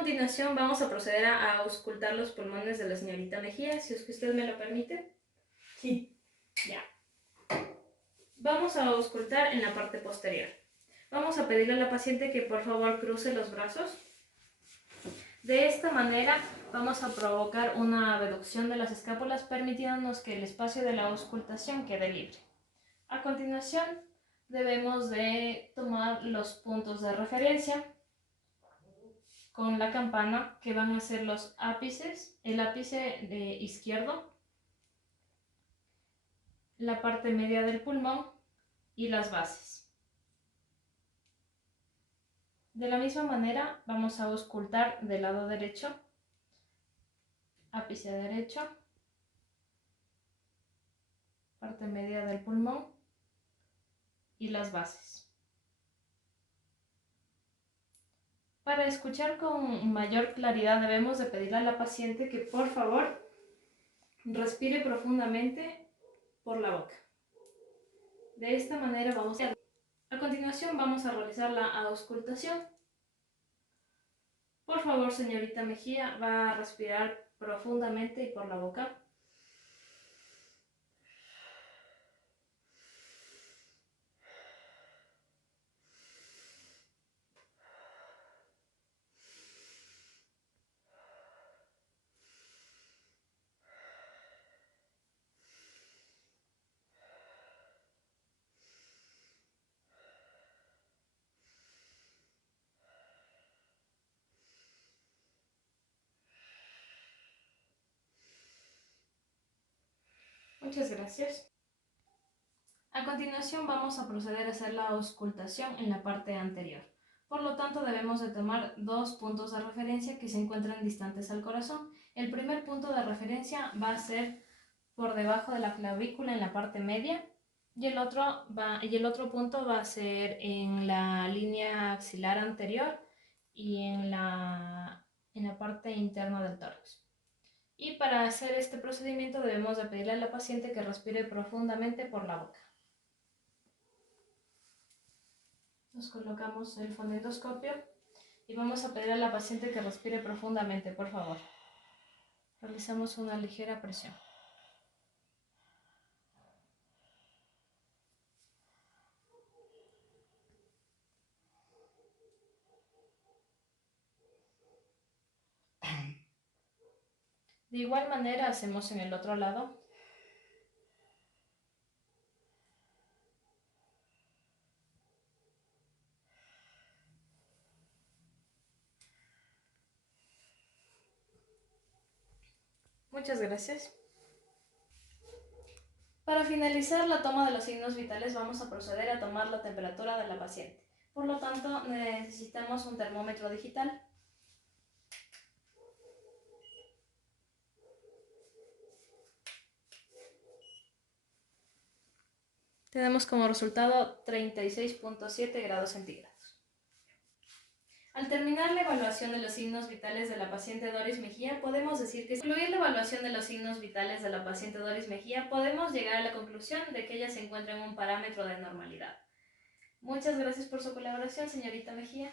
continuación vamos a proceder a auscultar los pulmones de la señorita Mejía, si es que usted me lo permite. Sí. Ya. Vamos a auscultar en la parte posterior. Vamos a pedirle a la paciente que por favor cruce los brazos. De esta manera vamos a provocar una abducción de las escápulas, permitiéndonos que el espacio de la auscultación quede libre. A continuación debemos de tomar los puntos de referencia con la campana, que van a ser los ápices, el ápice izquierdo, la parte media del pulmón y las bases. De la misma manera vamos a auscultar del lado derecho, ápice derecho, parte media del pulmón y las bases. Para escuchar con mayor claridad debemos de pedirle a la paciente que por favor respire profundamente por la boca. De esta manera a continuación vamos a realizar la auscultación. Por favor, señorita Mejía, va a respirar profundamente y por la boca. Muchas gracias. A continuación vamos a proceder a hacer la auscultación en la parte anterior. Por lo tanto, debemos de tomar dos puntos de referencia que se encuentran distantes al corazón. El primer punto de referencia va a ser por debajo de la clavícula en la parte media y el otro punto va a ser en la línea axilar anterior y en la parte interna del tórax. Y para hacer este procedimiento debemos de pedirle a la paciente que respire profundamente por la boca. Nos colocamos el fonendoscopio y vamos a pedir a la paciente que respire profundamente, por favor. Realizamos una ligera presión. De igual manera hacemos en el otro lado. Muchas gracias. Para finalizar la toma de los signos vitales vamos a proceder a tomar la temperatura de la paciente. Por lo tanto, necesitamos un termómetro digital. Tenemos como resultado 36.7 grados centígrados. Al terminar la evaluación de los signos vitales de la paciente Doris Mejía, podemos decir que, al concluir la evaluación de los signos vitales de la paciente Doris Mejía, podemos llegar a la conclusión de que ella se encuentra en un parámetro de normalidad. Muchas gracias por su colaboración, señorita Mejía.